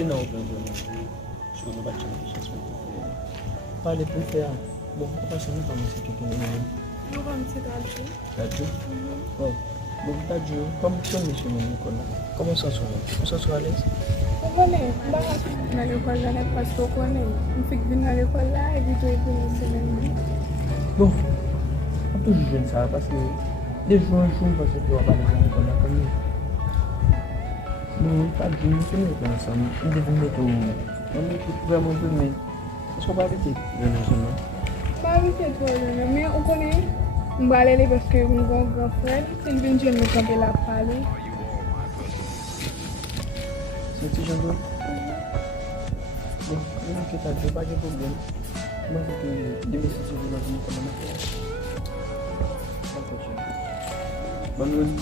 Tu n'as aucun problème. Je ne vais pas te changer. Parlez plus faire. Bon, parce que nous sommes ici, tu connais. Nous sommes ici, Tadjou. Oh. Bon, Tadjou, comme tu es monsieur Nicolas, comment ça se fait? Comment ça se fait à l'aise? On connaît. Dans l'école, je n'ai pas ce qu'on connaît. On fait que dans l'école là, et puis tu es venu semaine. Bon, on peut toujours ça parce que des jours, parce que tu vas parler dans l'école là comme nous. Bon, Tadjou, nous sommes ensemble. On devait mettre on est vraiment peu, mais on ne va pas arrêter. Pas arrêter toi, mais on connaît. On va aller parce que mon grand frère, c'est une jeune me quand elle a parlé. C'est un petit jeune bon, je ne sais pas de problème. Moi, c'est que demain, si tu veux, je vais comment faire. Bonne nuit.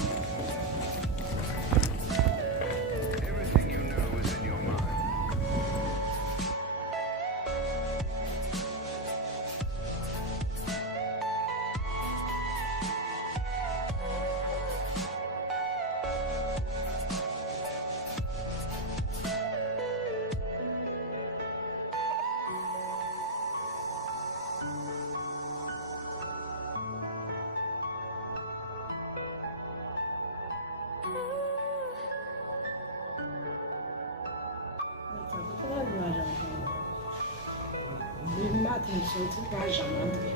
Sorti pas jamais entrer.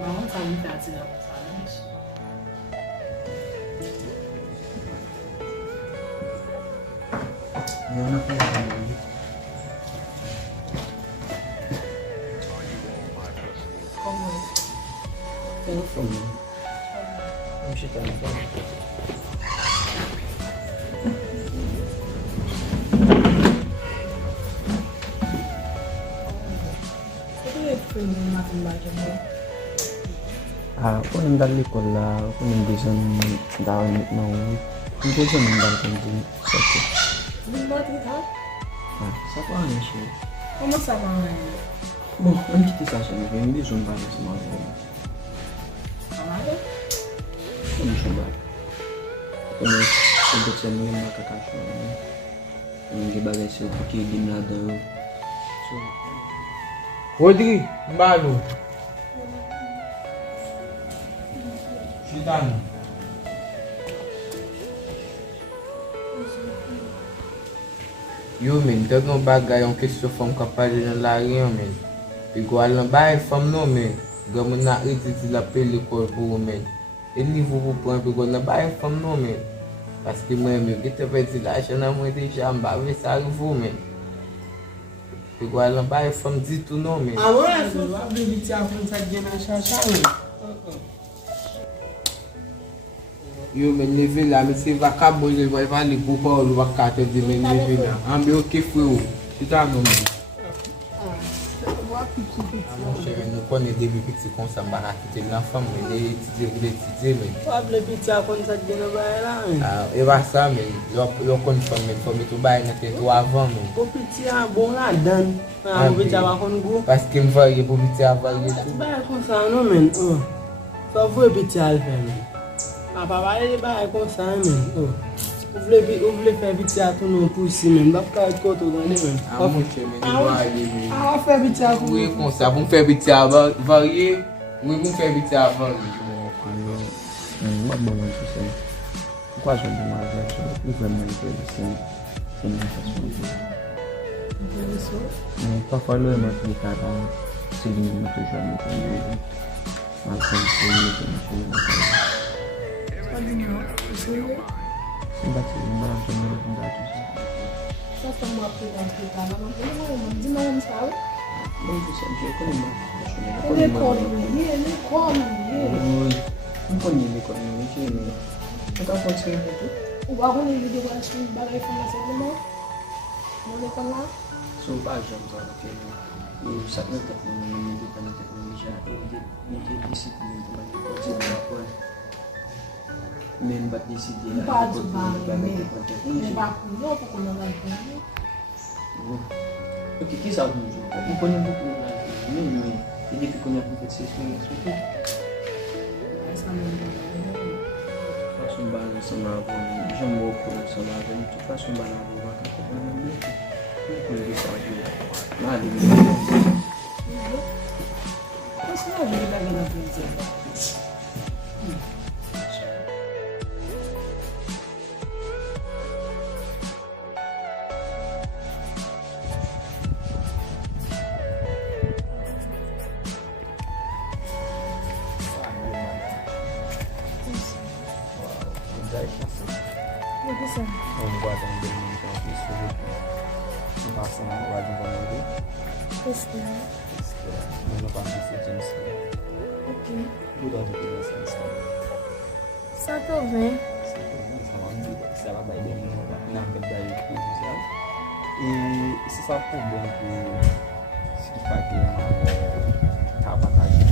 Maman ça me fait attirer la famille. Il y en a plein de Comment c'est une famille. Je suis un enfant. Ako nang dali ko la, ako nang bisan daon mau, hindi ko nang dali ko din sa ko. Sa ko ano siya? Comment ça va? Bon, un petit ça ça me vient bisan ba sa mga ko. Amado? Ano siya ba? Ano sa sa mga makakasya. Ang gibagay sa pagiging na daw. So, Rodri, mbalo. Chitano. Yo men, dog nou bagay yon kesyo fom kapal yon lari yon men. Pi gwa lan bay fom nou men. Gwa moun na editi la pelikol pou men. E nivou pou pran pi gwa lan bay fom nou men. Paske mwen men, gete veti la chanan mwen deja mba ve sa rivou men. Pi gwa lan bay fom ditou nou men. Ah ouais, c'est vrai, bébé, tu as fait ça bien à chercher. Yo men leve la, men se vaka boje va li pou pa ou lu waka te di men leve la. Ambe yo kefwe ou. Chitano men. Mon chéri, nou konen debi piti kon sa mba rakite l'enfant men, le etidye men. Pablo piti a kon sa bien bay la. E va sa men, yo kon fome tou bay nete tou avan men. Ko piti a bon la dan. A piti a va kon go. Paske m varye pou piti a varye tou. Bay kon sa non men. Sa vwe piti a l fe men. A pa pale li bay kon sa men. Ou vle fè biti a tou nou pou si men. Bap ka et koto gande men. A mon chéri men, nou varye men. A fè biti a tou Ou e nou. kon sa, pou m fè biti a varye, ou e pou m fè biti a varye. Mwa bon mwen se sen. Kwa jen di mwa jen, li vremen li sen. Sen mwen se son. Pa falo e mwen li kata, se li mwen toujwa mwen kon. Mwen sen se li mwen kon. Pas du tout. C'est Se bati li mwen jen mwen dati se. ça, c'est moi qui vais entrer là. Dis-moi, ça. Bon, je sen, je konen mwen. Il est con, Mwen konen li konen mwen ki mwen. Mwen ka fonse yon tou. Ou va on vidéo pour acheter une balle information. Mon école là. So ba jen zan ke ou sak nan tek mwen di pan tek mwen jan ou di disiplin pou mwen di konti mwen apon. Men bat deside la. Pas du balle, mais va courir pour qu'on va le Ok, ki sa mwen jou? Mwen konen beaucoup mwen la. Men, e depi konen pou fet se sou. Ça me Fason mbana sama avon, jambo ko sama avon, de toute façon mbana avon va ka ko ko le sa avon. Ma di. Mas não é da grana princesa. Vamos guardar um bem então aqui sobre em relação ao guarda um valor mas não passa de ser James. Ok. Tudo a ver com essa questão. Ça te vem. Se ela vai bem na verdade judicial e se sabe por bem que se faz uma capacagem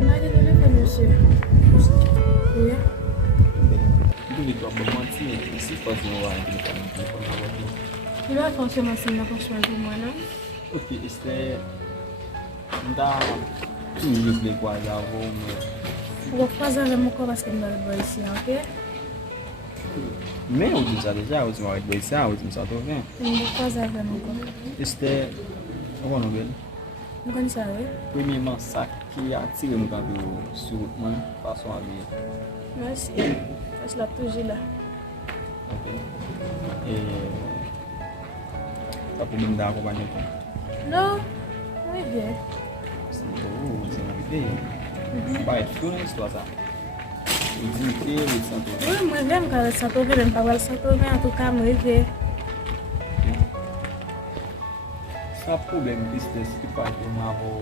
Mas ele não vai mexer. Oui. duvido abonamento se fazer um ano de Il va forcément se la prochaine pour moi, non? ok, isso é da tudo que guardava Je vais pas avec mon corps parce que je vais ici, ok? mais o dia já os mais bem se os mais só vem Je vais pas avec mon corps. isso é o ano velho Vous connaissez ça, oui? premièrement ça qui attire mon cabelo sur moi façon à vie Merci. Je l'ai toujours là. ok et ça pour me dar acompanhar Non? Oui, bien. c'est une idée vai tudo isso lá o dia inteiro santo Oui, moi, j'aime quand ça te vient, pas mal ça te vient, en tout cas, moi, je vais. só problema que isso que faz uma avó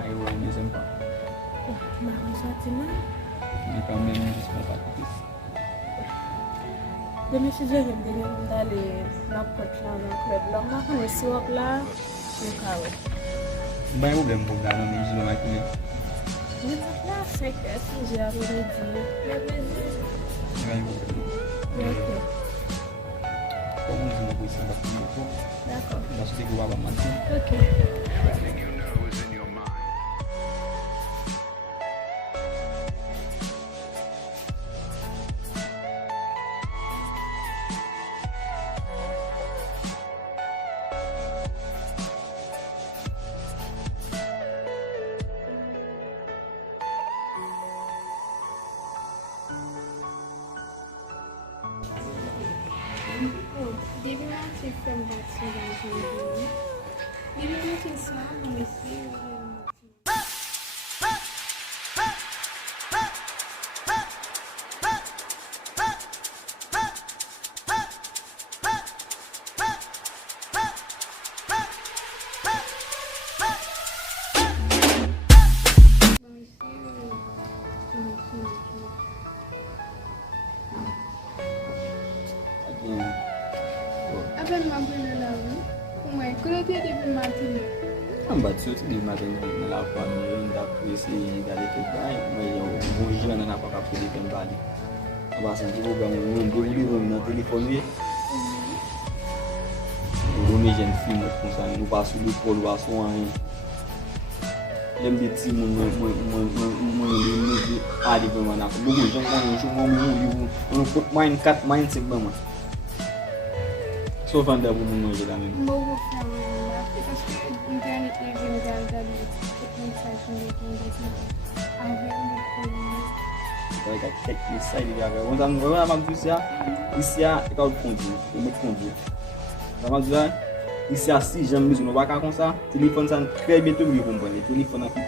aí o ano dizendo para Marron sentiment. e para mim não diz para isso Je me suis dit que je vais aller dans le club. Là, je vais essayer là. bem o problema por dar no mês de aqui né Je vais là, c'est que si j'ai envie de dire, bem o problema ok, como não vou ser bastante pouco d'accord. nós temos que guardar mais Ok. Début tu fais une bâtisse dans le jeu. Début tu sois, mais si. Appelle-moi pour la rue. Pour moi, quand tu es depuis matin. não bate se eu te digo mas eu não lá para mim da esse dali que vai mas eu vou jogar na para capturar que vale a base de vou ganhar do livro no telefone o meu gente filme com ça no passo do polo passo aí lem de ti mo de ali para mana ko bugu jang mo mo put mind cut mind se ba ma so vanda bu mo je la même Moi, je vais faire parce que l'internet est venu dans toute mensagem avec vai ka check ni sai ya ga wanda ngora ma dusia isia e ka conduire e me conduire ma dusia isia si j'aime besoin va ka comme ça téléphone ça très bientôt me comprendre téléphone a tout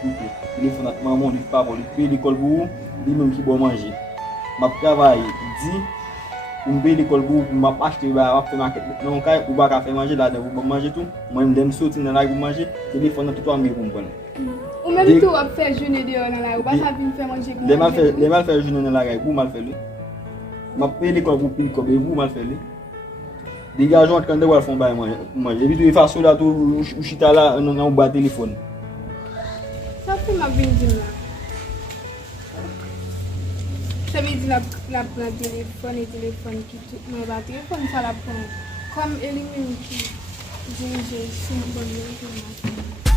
téléphone à maman du papa du pays l'école pour lui même qui bon manger ma travail dit pour me payer l'école pour m'a acheter va faire market non kai ou pas faire manger là pour manger tout moi me dem sortir dans la pour manger téléphone tout toi me comprendre ou même tout à faire jeûner dehors dans la rue, pas ça venir faire manger pour les mal faire jeûner dans la rue pour mal faire le m'a payer l'école pour pile comme vous mal faire le des gars gens quand ils font bail manger et puis tu fais ça là tout ou chita là dans bas téléphone ça fait ma vie là. Ça veut dire la téléphone qui tout mais la téléphone ça la prend comme éliminer qui dirige sur une bonne